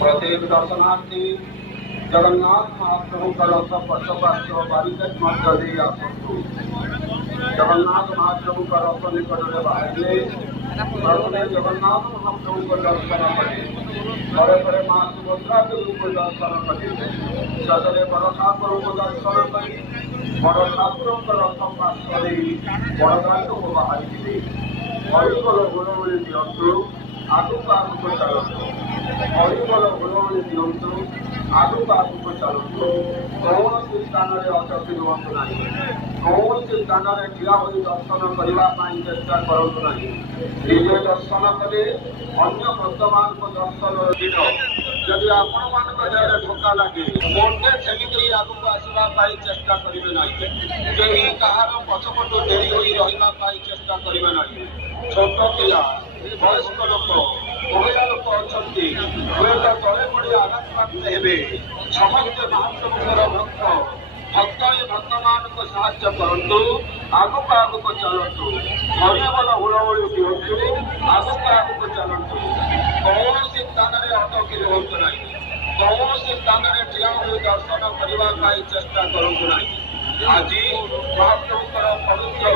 प्रत्येक दर्शनार्थी जगन्नाथ महाप्रभुଙ୍କର ରଥ ପଛପାର୍ଶ୍ୱ ବାରିକେଡ୍ ମଧ୍ୟ ଦେଇ ଆସନ୍ତୁ। ଜଗନ୍ନାଥ ମହାପ୍ରଭୁଙ୍କ ରଥ ନିକଟରେ ବାହାରିଲେ ପ୍ରଥମେ ଜଗନ୍ନାଥ ମହାପ୍ରଭୁଙ୍କ ଦର୍ଶନ କଲେ, ପରେ ପରେ ମା ସୁଭଦ୍ରା ଦେବୀଙ୍କୁ ଦର୍ଶନ କଲେ, ଶେଷରେ ବଡ଼ ଠାକୁରଙ୍କୁ ଦର୍ଶନ କରି ବଡ଼ ଠାକୁରଙ୍କ ରଥ ପାର୍ଶ୍ୱ ଦେଇ ବଡ଼ଦାଣ୍ଡକୁ ବାହାରିଥିଲେ। ହରିବୋଲ ହୁଳହୁଳି ଦିଅନ୍ତୁ, ଆଗକୁ ଆଗକୁ ଚାଲନ୍ତୁ। ହରିବୋଲ ହୁଳହୁଳି ଦିଅନ୍ତୁ, ଆଗକୁ ଆଗକୁ ଚାଲନ୍ତୁ। କୌଣସି ସ୍ଥାନରେ ଅଟକି ରୁହନ୍ତୁ ନାହିଁ, କୌଣସି ସ୍ଥାନରେ ଠିଆ ହୋଇ ଦର୍ଶନ କରିବା ପାଇଁ ଚେଷ୍ଟା କରନ୍ତୁ ନାହିଁ। ନିଜେ ଦର୍ଶନ କଲେ ଅନ୍ୟ ଭକ୍ତମାନଙ୍କ ଦର୍ଶନର ଦିନ ଯଦି ଆପଣମାନଙ୍କ ଦେହରେ ଧୋକା ଲାଗେ ମୋଟେ ସେମିତି ଆଗକୁ ଆସିବା ପାଇଁ ଚେଷ୍ଟା କରିବେ ନାହିଁ। କେହି କାହାର ପଛପଟୁ ଡେରି ହୋଇ ରହିବା ପାଇଁ ଚେଷ୍ଟା କରିବେ ନାହିଁ। ଛୋଟ ପିଲା, ବୟସ୍କ ଲୋକ, ମହିଳା ଲୋକ ଅଛନ୍ତି, ହୁଏତ ତଳେ ପଡ଼ି ଆଘାତପ୍ରାପ୍ତ ହେବେ। ସମସ୍ତେ ମହାପ୍ରଭୁଙ୍କର ଭକ୍ତ ଭକ୍ତମାନଙ୍କୁ ସାହାଯ୍ୟ କରନ୍ତୁ, ଆଗକୁ ଆଗକୁ ଚାଲନ୍ତୁ। ହରିବୋଲ ହୁଳହୁଳି ଦିଅନ୍ତୁ, ଆଗକୁ ଆଗକୁ ଚାଲନ୍ତୁ। କୌଣସି ସ୍ଥାନରେ ଅଟକି ରୁହନ୍ତୁ ନାହିଁ, କୌଣସି ସ୍ଥାନରେ ଠିଆ ହୋଇ ଦର୍ଶନ କରିବା ପାଇଁ ଚେଷ୍ଟା କରନ୍ତୁ ନାହିଁ। ଆଜି ମହାପ୍ରଭୁଙ୍କର ପବିତ୍ର